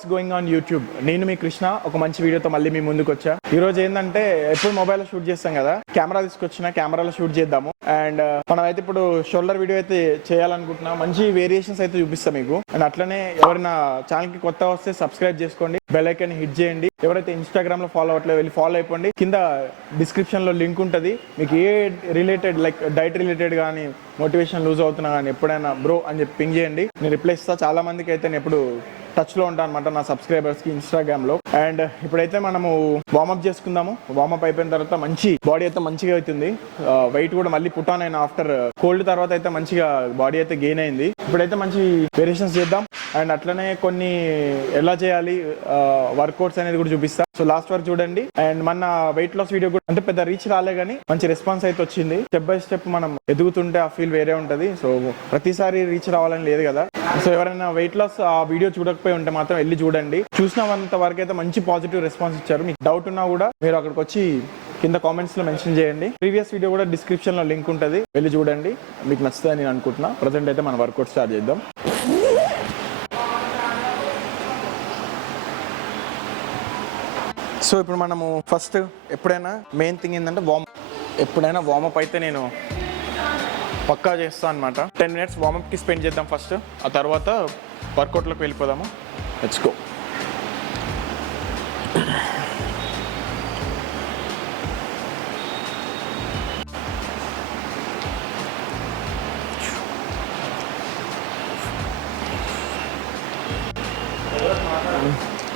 What's going on YouTube. నేను మీ కృష్ణ ఒక మంచి వీడియోతో మళ్ళీ మీ ముందుకు వచ్చా. ఈ రోజు ఏంటంటే ఎప్పుడు మొబైల్లో షూట్ చేస్తాం కదా, కెమెరా తీసుకొచ్చిన కెమెరాలో షూట్ చేద్దాము. అండ్ మనం అయితే ఇప్పుడు షోల్డర్ వీడియో అయితే చేయాలనుకుంటున్నాం. మంచి వేరియేషన్స్ అయితే చూపిస్తాం మీకు. అండ్ అట్లనే ఎవరైనా ఛానల్ కి కొత్త వస్తే సబ్స్క్రైబ్ చేసుకోండి, బెల్ ఐకాన్ హిట్ చేయండి. ఎవరైతే ఇన్స్టాగ్రామ్ లో ఫాలో అవ్వట్లేదు వెళ్ళి ఫాలో అయిపోండి. కింద డిస్క్రిప్షన్ లో లింక్ ఉంటుంది. మీకు ఏ రిలేటెడ్ లైక్ డైట్ రిలేటెడ్ కానీ మోటివేషన్ లూజ్ అవుతున్నా కానీ ఎప్పుడైనా బ్రో అని చెప్పి పింగ్ చేయండి, నేను రిప్లై ఇస్తా. చాలా మందికి అయితే నేను ఎప్పుడు టచ్ లో ఉంటాను అనమాట నా సబ్స్క్రైబర్స్ కి ఇన్స్టాగ్రామ్ లో. అండ్ ఇప్పుడైతే మనము వార్మప్ చేసుకుందాము. వార్మప్ అయిపోయిన తర్వాత మంచి బాడీ అయితే మంచిగా అవుతుంది. వెయిట్ కూడా మళ్ళీ పుట్ ఆన్ అయిన ఆఫ్టర్ కోల్డ్ తర్వాత అయితే మంచిగా బాడీ అయితే గెయిన్ అయింది. ఇప్పుడైతే మంచి వేరియేషన్స్ చేద్దాం. అండ్ అట్లనే కొన్ని ఎలా చేయాలి వర్కౌట్స్ అనేది కూడా చూపిస్తా. సో లాస్ట్ వరకు చూడండి. అండ్ మన వెయిట్ లాస్ వీడియో కూడా అంటే పెద్ద రీచ్ రాలే కానీ మంచి రెస్పాన్స్ అయితే వచ్చింది. స్టెప్ బై స్టెప్ మనం ఎదుగుతుంటే ఆ ఫీల్ వేరే ఉంటుంది. సో ప్రతిసారి రీచ్ రావాలని లేదు కదా. సో ఎవరైనా వెయిట్ లాస్ ఆ వీడియో చూడకపోయి ఉంటే మాత్రం వెళ్ళి చూడండి. చూసినంత వరకు అయితే మంచి పాజిటివ్ రెస్పాన్స్ ఇచ్చారు. మీకు డౌట్ ఉన్నా కూడా మీరు అక్కడికి వచ్చి కింద కామెంట్స్ లో మెన్షన్ చేయండి. ప్రీవియస్ వీడియో కూడా డిస్క్రిప్షన్ లో లింక్ ఉంటుంది, వెళ్ళి చూడండి. మీకు నచ్చుతుందని నేను అనుకుంటున్నా. ప్రజెంట్ అయితే మన వర్కౌట్ స్టార్ట్ చేద్దాం. సో ఇప్పుడు మనము ఫస్ట్ ఎప్పుడైనా మెయిన్ థింగ్ ఏంటంటే ఎప్పుడైనా వార్మప్ అయితే నేను పక్కా చేస్తాను అనమాట. 10 minutes వార్మప్కి స్పెండ్ చేద్దాం ఫస్ట్. ఆ తర్వాత వర్కౌట్లోకి వెళ్ళిపోదాము. Let's go.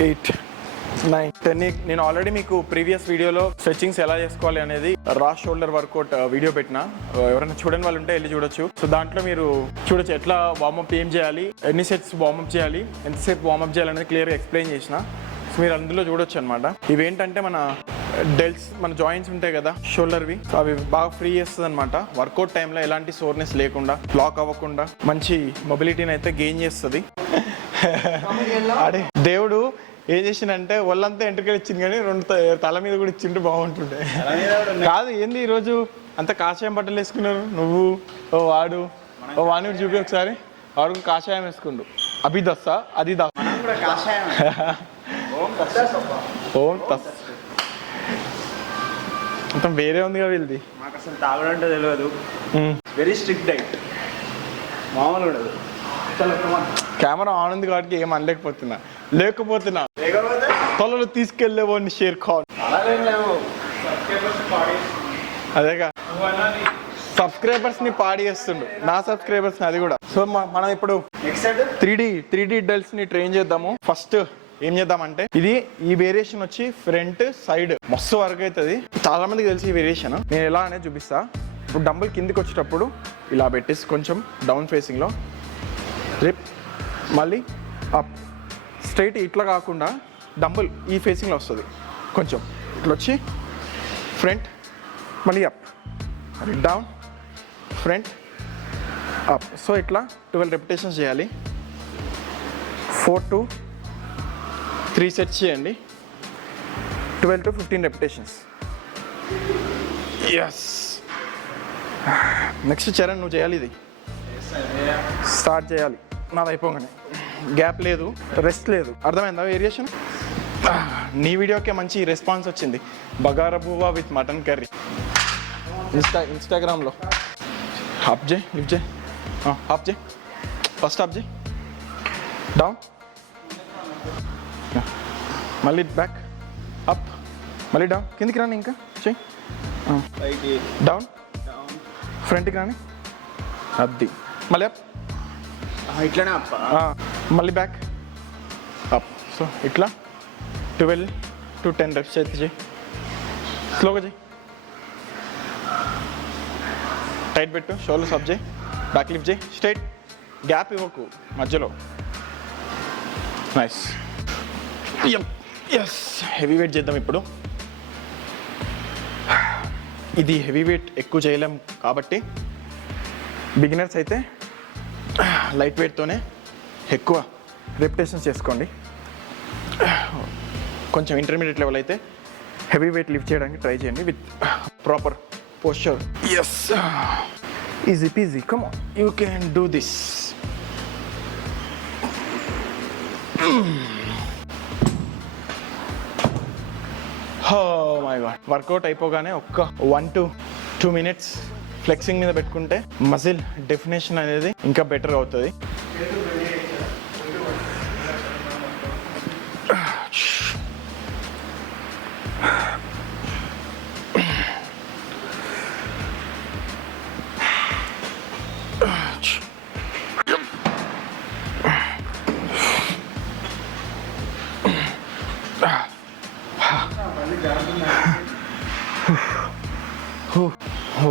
ఎయిట్ 9 10. నేను ఆల్రెడీ మీకు ప్రీవియస్ వీడియోలో స్ట్రెచింగ్స్ ఎలా చేసుకోవాలి అనేది రా షోల్డర్ వర్కౌట్ వీడియో పెట్టిన. ఎవరైనా చూడని వాళ్ళు ఉంటే వెళ్ళి చూడొచ్చు. సో దాంట్లో మీరు చూడొచ్చు ఎట్లా వార్మప్ ఏం చేయాలి, ఎన్ని సెట్స్ వార్మప్ చేయాలి, ఎంతసేపు వార్మప్ చేయాలి అనేది క్లియర్గా ఎక్స్ప్లెయిన్ చేసిన. సో మీరు అందులో చూడొచ్చు అనమాట. ఇవేంటంటే మన డెల్స్, మన జాయింట్స్ ఉంటాయి కదా షోల్డర్వి, అవి బాగా ఫ్రీ చేస్తుంది అనమాట. వర్కౌట్ టైంలో ఎలాంటి సోర్నెస్ లేకుండా, బ్లాక్ అవ్వకుండా మంచి మొబిలిటీని అయితే గెయిన్ చేస్తుంది. అడే దేవుడు ఏం చేసిందంటే ఒళ్ళంతా ఎంట్రుకలు ఇచ్చింది కానీ 2 తల మీద కూడా ఇచ్చింటే బాగుంటుండే. కాదు ఏంది ఈరోజు అంత కాషాయం బట్టలు వేసుకున్నారు నువ్వు, ఓ వాడు, ఓ వాణి చూపి ఒకసారి. వాడు కాషాయం వేసుకుండు. అభి దస్సా అది దస్ ఓం తస్ మొత్తం వేరే ఉంది కదా వీళ్ళది. మాకు అసలు తాగడం అంటే తెలియదు. వెరీ స్ట్రిక్ట్ డైట్, మామూలు ఉండదు. కెమెరా ఆన్ ఉంది కాబట్టి ఏం అనలేకపోతున్నా, లేకపోతున్నా తొలలు తీసుకెళ్లేవాడిని షేర్ ఖాన్. అదేగా సబ్స్క్రైబర్స్ ని పాడి చేస్తుండు, నా సబ్స్క్రైబర్స్ ని. అది కూడా. సో మనం ఇప్పుడు 3D డల్స్ ని ట్రైన్ చేద్దాము. ఫస్ట్ ఏం చేద్దామంటే ఈ వేరియేషన్ వచ్చి ఫ్రంట్ సైడ్ మస్తు వర్క్ అవుతుంది. చాలా మందికి తెలిసి ఈ వేరియేషన్. నేను ఎలా అనేది చూపిస్తా. ఇప్పుడు డంబుల్ కిందికి వచ్చేటప్పుడు ఇలా పెట్టేసి కొంచెం డౌన్ ఫేసింగ్ లో రిప్, మళ్ళీ అప్. స్ట్రైట్ ఇట్లా కాకుండా డంబుల్ ఈ ఫేసింగ్లో వస్తుంది. కొంచెం ఇట్లా వచ్చి ఫ్రంట్, మళ్ళీ అప్, మళ్ళీ డౌన్, ఫ్రంట్, అప్. సో ఇట్లా 12 repetitions చేయాలి. 4 to 3 sets చేయండి. 12 to 15 repetitions. Yes. Next Charan నువ్వు చేయాలి. ఇది స్టార్ట్ చేయాలి. నాది అయిపోగానే గ్యాప్ లేదు, రెస్ట్ లేదు. అర్థమైందా వేరియేషన్? నీ వీడియోకే మంచి రెస్పాన్స్ వచ్చింది. బగారా బువ్వా విత్ మటన్ కర్రీ ఇన్స్టాగ్రామ్లో. అప్ చేయి, లిఫ్ట్ చేయి, అప్ చేయి, ఫస్ట్ అప్ చేయి, డౌన్, మళ్ళీ బ్యాక్, అప్, మళ్ళీ డౌన్, కిందికి రాని, ఇంకా చెయ్యి, డౌన్, ఫ్రంట్కి రాని, అది, మళ్ళీ అప్, ఇట్లానే అప్ప, మళ్ళీ బ్యాక్, అప్. సో ఇట్లా 12 to 10 reps అయితే చేయి. స్లోగా చేయి. టైట్ పెట్టు, షోల్డర్స్ అప్ చేయి, బ్యాక్ లిఫ్ట్ చేయి, స్ట్రైట్, గ్యాప్ ఇవ్వకు మధ్యలో. నైస్. ఎస్. హెవీ వెయిట్ చేద్దాం ఇప్పుడు. ఇది హెవీ వెయిట్ ఎక్కువ చేయలేం కాబట్టి బిగినర్స్ అయితే లైట్ వెయిట్తోనే ఎక్కువ రెపిటేషన్స్ చేసుకోండి. కొంచెం ఇంటర్మీడియట్ లెవెల్ అయితే హెవీ వెయిట్ లిఫ్ట్ చేయడానికి ట్రై చేయండి with proper posture. Yes. Easy peasy. Come on, you can do this. My god. Workout అయిపోగానే ఒక్క 1 to 2 minutes ఫ్లెక్సింగ్ మీద పెట్టుకుంటే మజిల్ డెఫినేషన్ అనేది ఇంకా బెటర్ అవుతుంది.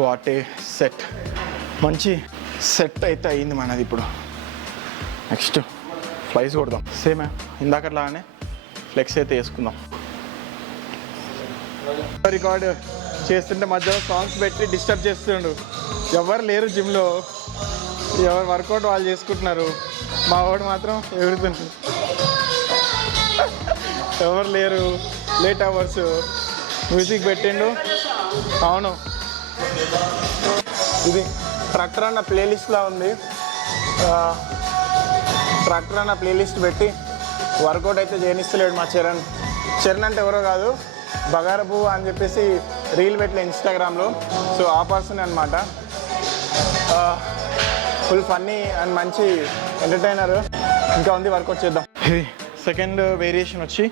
What a set. మంచి సెట్ అయితే అయింది మనది. ఇప్పుడు నెక్స్ట్ ఫ్లైస్ కొడదాం. సేమ్ ఇందాకట్లానే ఫ్లెక్స్ అయితే వేసుకుందాం. రికార్డ్ చేస్తుంటే మధ్యలో సాంగ్స్ పెట్టి డిస్టర్బ్ చేస్తుండు. ఎవరు లేరు జిమ్లో, ఎవరు వర్కౌట్ వాళ్ళు చేసుకుంటున్నారు. మా వాడు మాత్రం ఎగురుతుండు. ఎవరు లేరు, లేట్ అవర్స్. మ్యూజిక్ పెట్టిండు. అవును, ఇది ట్రాక్టర్ అన్న ప్లేలిస్ట్లా ఉంది. ట్రాక్టర్ అన్న ప్లేలిస్ట్ పెట్టి వర్కౌట్ అయితే చేయనిస్తలేడు మా చరణ్. చరణ్ అంటే ఎవరో కాదు, బగారపు అని చెప్పేసి రీల్ పెట్టలే ఇన్స్టాగ్రామ్లో. సో ఆ పర్సన్ అనమాట. ఫుల్ ఫన్నీ అండ్ మంచి ఎంటర్టైనర్. ఇంకా ఉంది, వర్కౌట్ చేద్దాం. సెకండ్ వేరియేషన్ వచ్చి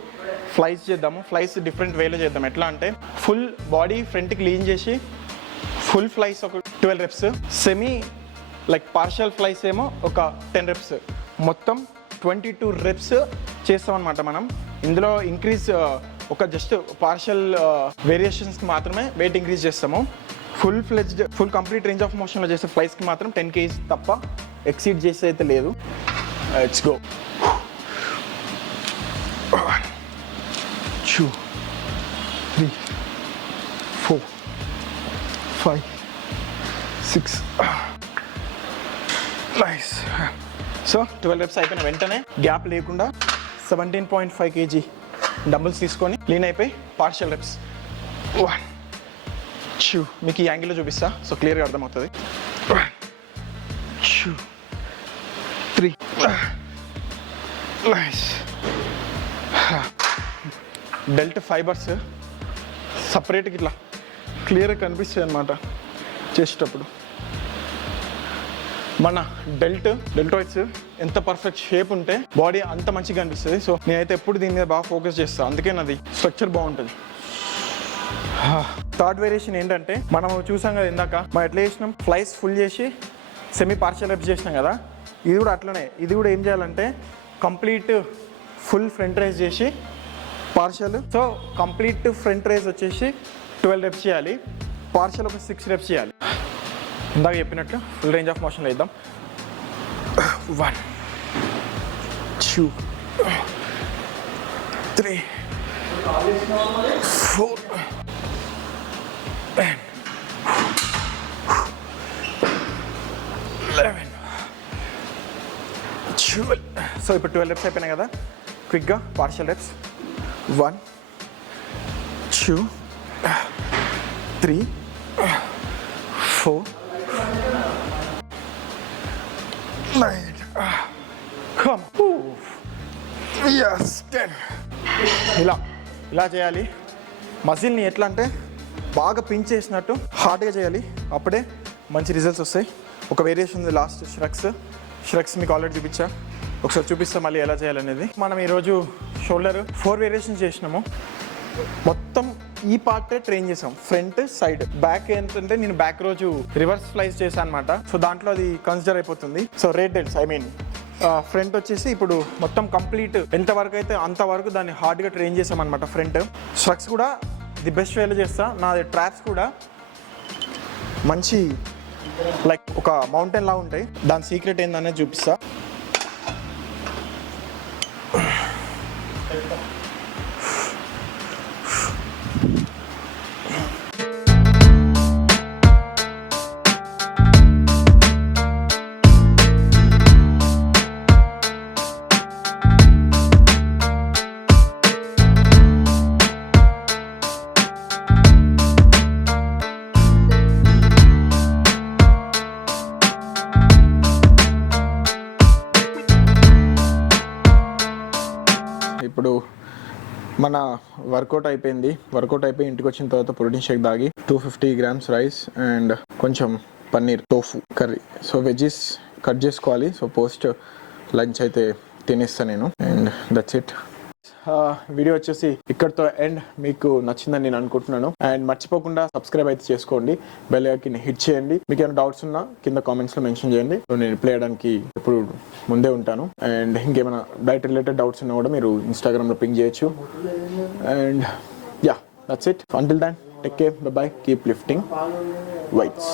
ఫ్లైస్ చేద్దాము. ఫ్లైస్ డిఫరెంట్ వేలో చేద్దాం. ఎట్లా అంటే ఫుల్ బాడీ ఫ్రంట్కి లీన్ చేసి ఫుల్ ఫ్లైస్ ఒక 12 reps, semi like partial flies ఏమో ఒక 10 reps, మొత్తం 22 reps చేస్తాం అనమాట. మనం ఇందులో ఇంక్రీజ్ ఒక జస్ట్ పార్షల్ వేరియేషన్స్కి మాత్రమే వెయిట్ ఇంక్రీజ్ చేస్తాము. ఫుల్ కంప్లీట్ రేంజ్ ఆఫ్ మోషన్లో చేసే ఫ్లైస్కి మాత్రం 10 kgs తప్ప ఎక్సీడ్ చేసే అయితే లేదు. Let's go. 1 2 3 4 5 6 nice. So 12 reps అయిపోయిన వెంటనే గ్యాప్ లేకుండా 17.5 kg డంబుల్స్ తీసుకొని లీన్ అయిపోయి పార్షియల్ రెప్స్. 1 2, మీకు ఈ యాంగిల్లో చూపిస్తా సో క్లియర్గా అర్థమవుతుంది. 1 2 3 నైస్. బెల్ట్ ఫైబర్స్ సపరేట్గా ఇట్లా క్లియర్గా కనిపిస్తాయి అన్నమాట చేసేటప్పుడు. మన డెల్టాయిడ్స్ ఎంత పర్ఫెక్ట్ షేప్ ఉంటే బాడీ అంత మంచిగా అనిపిస్తుంది. సో నేనైతే ఎప్పుడు దీని మీద బాగా ఫోకస్ చేస్తాను, అందుకే నాది స్ట్రక్చర్ బాగుంటుంది. థర్డ్ వేరియేషన్ ఏంటంటే మనం చూసాం కదా ఇందాక, మనం ఎట్లా చేసినాం, ఫ్లైస్ ఫుల్ చేసి సెమీ పార్షియల్ రెప్స్ చేసినాం కదా. ఇది కూడా అట్లనే. ఇది కూడా ఏం చేయాలంటే కంప్లీట్ ఫుల్ ఫ్రంట్ రైజ్ చేసి partial. So complete front raise వచ్చేసి 12 reps చేయాలి, పార్షియల్ ఒక 6 reps చేయాలి. ఇందాక చెప్పినట్లు ఫుల్ రేంజ్ ఆఫ్ మోషన్లో వేద్దాం. 1 2 3 4 10 11 12. సో ఇప్పుడు 12 reps అయిపోయినాయి కదా, క్విక్గా పార్షియల్ రెప్స్. 1 2 3 4 9 come yes 10. ఇలా చేయాలి. మజిల్ని ఎట్లా అంటే బాగా పించ్ చేసినట్టు హార్డ్గా చేయాలి, అప్పుడే మంచి రిజల్ట్స్ వస్తాయి. ఒక వేరియేషన్ ఉంది లాస్ట్, ష్రక్స్ మీకు ఆల్రెడీ చూపించా, ఒకసారి చూపిస్తాం మళ్ళీ ఎలా చేయాలనేది. మనం ఈరోజు షోల్డర్ 4 వేరియేషన్స్ చేసినాము. మొత్తం ఈ పార్టే ట్రైన్ చేసాం, ఫ్రంట్ సైడ్. బ్యాక్ ఏంటంటే నేను బ్యాక్ రోజు రివర్స్ ఫ్లైస్ చేశాను అనమాట. సో దాంట్లో అది కన్సిడర్ అయిపోతుంది. సో రేట్ డెడ్స్ ఫ్రంట్ వచ్చేసి ఇప్పుడు మొత్తం కంప్లీట్ ఎంతవరకు అయితే అంతవరకు దాన్ని హార్డ్గా ట్రైన్ చేసామన్నమాట. ఫ్రంట్ స్ట్రక్స్ కూడా ది బెస్ట్ వేలో చేస్తా. నాది ట్రాప్స్ కూడా మంచి లైక్ ఒక మౌంటైన్ లా ఉంటాయి. దాని సీక్రెట్ ఏందనేది చూపిస్తా. మన వర్కౌట్ అయిపోయి ఇంటికి వచ్చిన తర్వాత ప్రోటీన్ షేక్ తాగి 250 grams రైస్ అండ్ కొంచెం paneer tofu curry. So veggies cut చేసుకోవాలి. సో పోస్ట్ లంచ్ అయితే తినేస్తాను నేను. And that's it. వీడియో వచ్చేసి ఇక్కడితో ఎండ్. మీకు నచ్చిందని నేను అనుకుంటున్నాను. అండ్ మర్చిపోకుండా సబ్స్క్రైబ్ అయితే చేసుకోండి, బెల్ ఐకాన్ హిట్ చేయండి. మీకు ఏమైనా డౌట్స్ ఉన్నా కింద కామెంట్స్లో మెన్షన్ చేయండి. సో నేను రిప్లై చేయడానికి ఇప్పుడు ముందే ఉంటాను. అండ్ ఇంకేమైనా డైట్ రిలేటెడ్ డౌట్స్ ఉన్నా కూడా మీరు ఇన్స్టాగ్రామ్లో పింగ్ చేయొచ్చు. And ya, that's it. Until then, take care, bye bye, keep lifting weights.